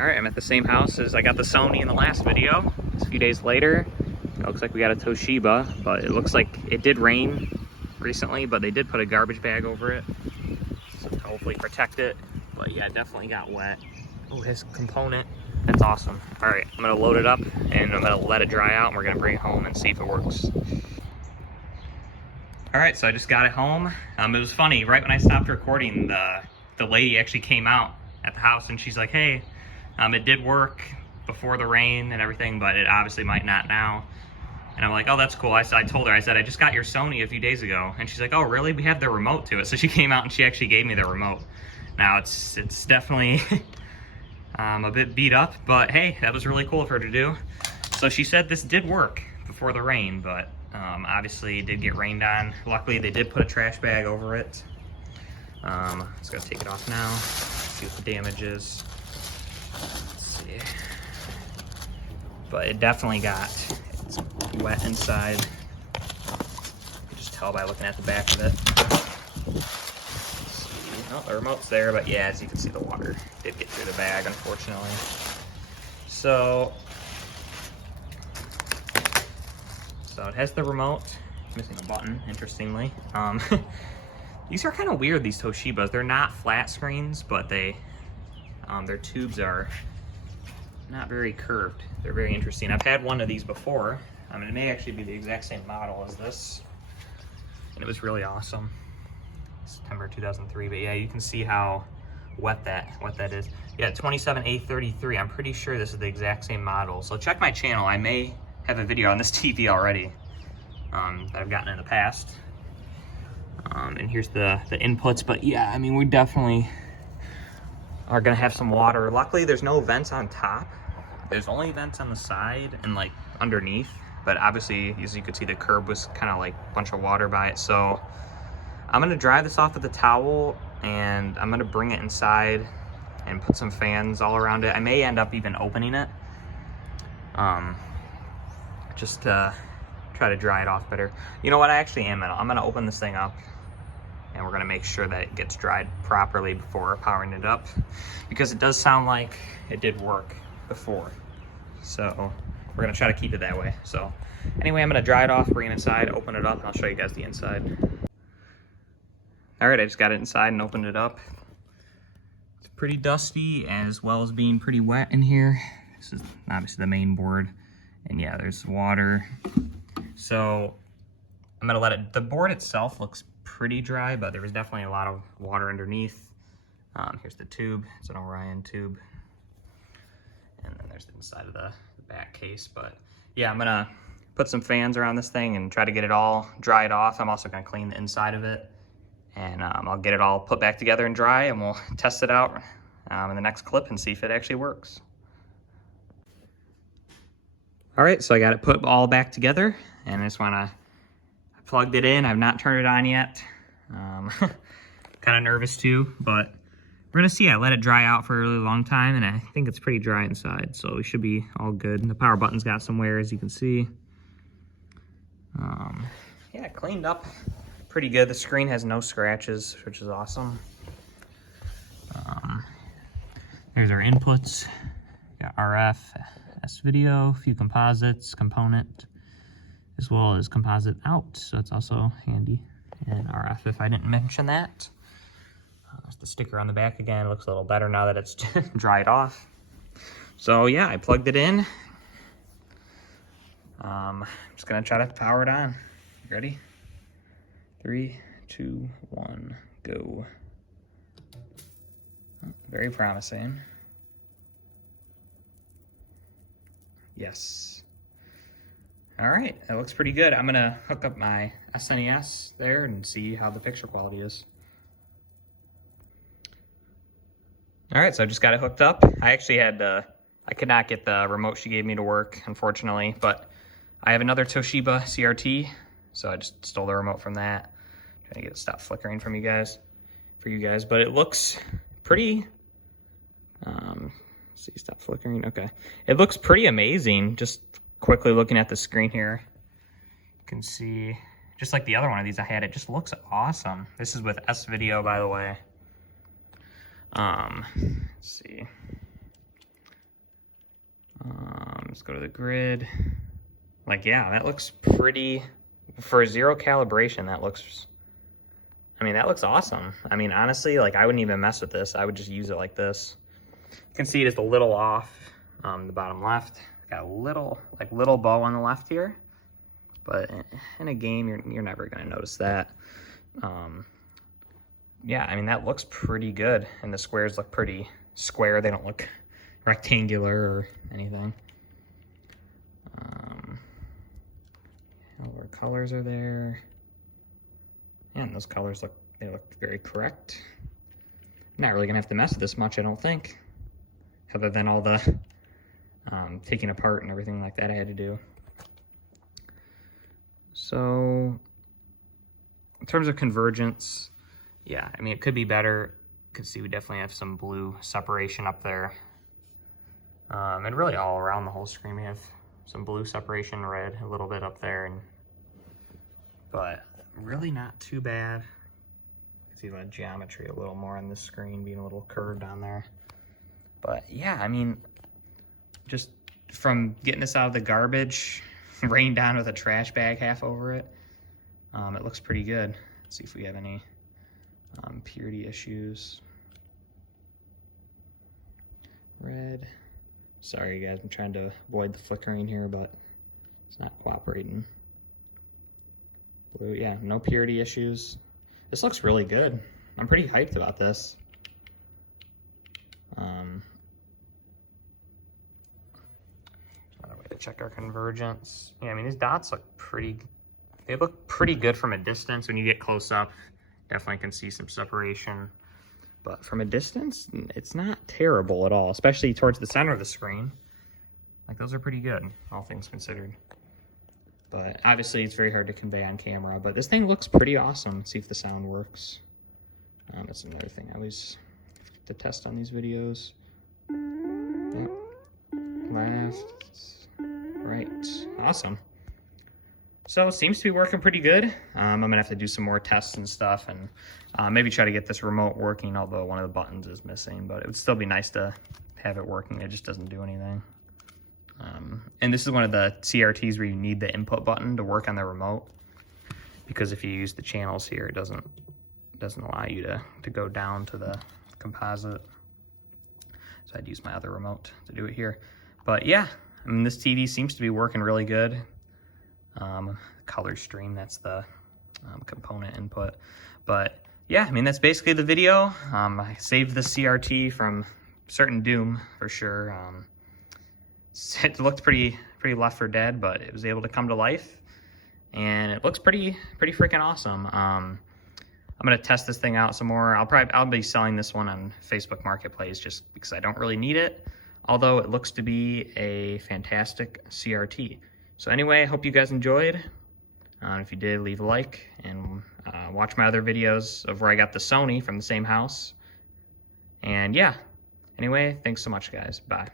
All right, I'm at the same house as I got the Sony in the last video. It's a few days later. It looks like we got a Toshiba, but it looks like it did rain recently, but they did put a garbage bag over it, so to hopefully protect it. But yeah, it definitely got wet. Oh, his component. That's awesome. All right, I'm gonna load it up and I'm gonna let it dry out and we're gonna bring it home and see if it works. All right, so I just got it home. It was funny, right when I stopped recording, the lady actually came out at the house and she's like, hey, it did work before the rain and everything, but it obviously might not now. And I'm like, oh, that's cool. I told her, I said, I just got your Sony a few days ago. And she's like, oh, really? We have the remote to it. So she came out and she actually gave me the remote. Now it's definitely a bit beat up, but hey, that was really cool of her to do. So she said this did work before the rain, but obviously it did get rained on. Luckily, they did put a trash bag over it. Just gotta take it off now, see what the damage is. Let's see. But it definitely it's wet inside. You can just tell by looking at the back of it. Oh, the remote's there, but yeah, as you can see, the water did get through the bag, unfortunately. So it has the remote, missing a button, interestingly. These are kind of weird, these Toshibas. They're not flat screens, but their tubes are not very curved. They're very interesting. I've had one of these before. It may actually be the exact same model as this, and it was really awesome. September 2003, but yeah, you can see how wet that is. Yeah, 27A33. I'm pretty sure this is the exact same model. So check my channel. I may have a video on this TV already that I've gotten in the past. And here's the inputs, but yeah, we definitely are gonna have some water. Luckily, there's no vents on top. There's only vents on the side and like underneath, but obviously, as you could see, the curb was kind of like a bunch of water by it. So I'm gonna dry this off with a towel and I'm gonna bring it inside and put some fans all around it. I may end up even opening it, just to try to dry it off better. You know what, I'm gonna open this thing up and we're gonna make sure that it gets dried properly before powering it up, because it does sound like it did work before. So we're gonna try to keep it that way. So anyway, I'm gonna dry it off, bring it inside, open it up, and I'll show you guys the inside. All right, I just got it inside and opened it up. It's pretty dusty as well as being pretty wet in here. This is obviously the main board. And yeah, there's water. So I'm gonna let it, the board itself looks pretty dry, but there was definitely a lot of water underneath. Here's the tube, it's an Orion tube. And then there's the inside of the back case. But yeah, I'm gonna put some fans around this thing and try to get it all dried off. I'm also gonna clean the inside of it. And I'll get it all put back together and dry, and we'll test it out in the next clip and see if it actually works. All right, so I got it put all back together, and I plugged it in. I've not turned it on yet. Kind of nervous too, but we're gonna see. I let it dry out for a really long time, and I think it's pretty dry inside, so we should be all good. The power button's got some wear, as you can see. Yeah, cleaned up pretty good. The screen has no scratches, which is awesome. There's our inputs. Got RF, S-video, a few composites, component, as well as composite out, so that's also handy. And RF, if I didn't mention that. There's the sticker on the back again. It looks a little better now that it's dried off. So yeah, I plugged it in. I'm just gonna try to power it on. You ready? 3, 2, 1, go. Very promising. Yes. All right, that looks pretty good. I'm gonna hook up my SNES there and see how the picture quality is. All right, so I just got it hooked up. I actually I could not get the remote she gave me to work, unfortunately, but I have another Toshiba CRT, so I just stole the remote from that. Trying to get it to stop flickering for you guys, but it looks pretty, see, stop flickering, okay. It looks pretty amazing, just quickly looking at the screen here. You can see, just like the other one of these I had, it just looks awesome. This is with S-video, by the way. Let's see. Let's go to the grid. Like, yeah, that looks pretty, for zero calibration, that looks, I mean, that looks awesome. I mean, honestly, like, I wouldn't even mess with this. I would just use it like this. You can see it is a little off, the bottom left. Got a little, like, little bow on the left here. But in a game, you're never gonna notice that. Yeah, I mean, that looks pretty good. And the squares look pretty square. They don't look rectangular or anything. All our colors are there. And those colors look very correct. Not really gonna have to mess with this much, I don't think. Other than all the taking apart and everything like that I had to do. So, in terms of convergence, yeah, I mean, it could be better. You can see we definitely have some blue separation up there. And really all around the whole screen, we have some blue separation, red, a little bit up there, but really not too bad. You can see the geometry a little more on this screen, being a little curved on there. But yeah, I mean, just from getting this out of the garbage, rained down with a trash bag half over it, it looks pretty good. Let's see if we have any purity issues. Red. Sorry guys, I'm trying to avoid the flickering here, but it's not cooperating. Blue, yeah, no purity issues. This looks really good. I'm pretty hyped about this. Another way to check our convergence. Yeah, I mean, these dots look they look pretty good from a distance. When you get close up, definitely can see some separation. But from a distance, it's not terrible at all, especially towards the center of the screen. Like, those are pretty good, all things considered. But obviously, it's very hard to convey on camera, but this thing looks pretty awesome. Let's see if the sound works. That's another thing I always have to test on these videos. Yep. Left, right, awesome. So it seems to be working pretty good. I'm gonna have to do some more tests and stuff, and maybe try to get this remote working, although one of the buttons is missing, but it would still be nice to have it working. It just doesn't do anything. And this is one of the CRTs where you need the input button to work on the remote, because if you use the channels here, it doesn't allow you to go down to the composite. So I'd use my other remote to do it here. But yeah, I mean, this TD seems to be working really good. Color stream, that's the component input. But yeah, I mean, that's basically the video. I saved the CRT from certain doom for sure. It looked pretty Left 4 Dead, but it was able to come to life, and it looks pretty freaking awesome. I'm gonna test this thing out some more. I'll be selling this one on Facebook Marketplace just because I don't really need it, although it looks to be a fantastic CRT. So anyway, I hope you guys enjoyed. If you did, leave a like, and watch my other videos of where I got the Sony from the same house. And yeah, anyway, thanks so much guys, bye.